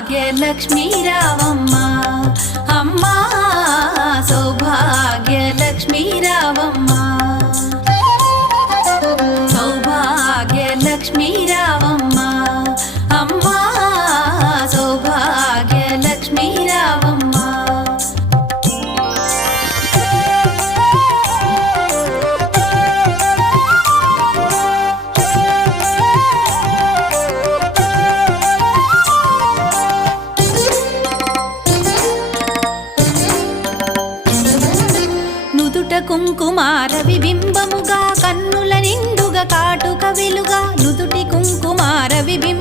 సౌభాగ్యలక్ష్మీ రావమ్మ అమ్మా సౌభాగ్యలక్ష్మీ రావమ్మ సౌభాగ్యలక్ష్మీ రావమ్మ అమ్మా సౌభాగ్యలక్ష్మీ రావమ్మ కుంకుమార విబింబముగా కన్నుల నిండుగా కాటుక వెలుగా నుదుటి కుంకుమార విబింబ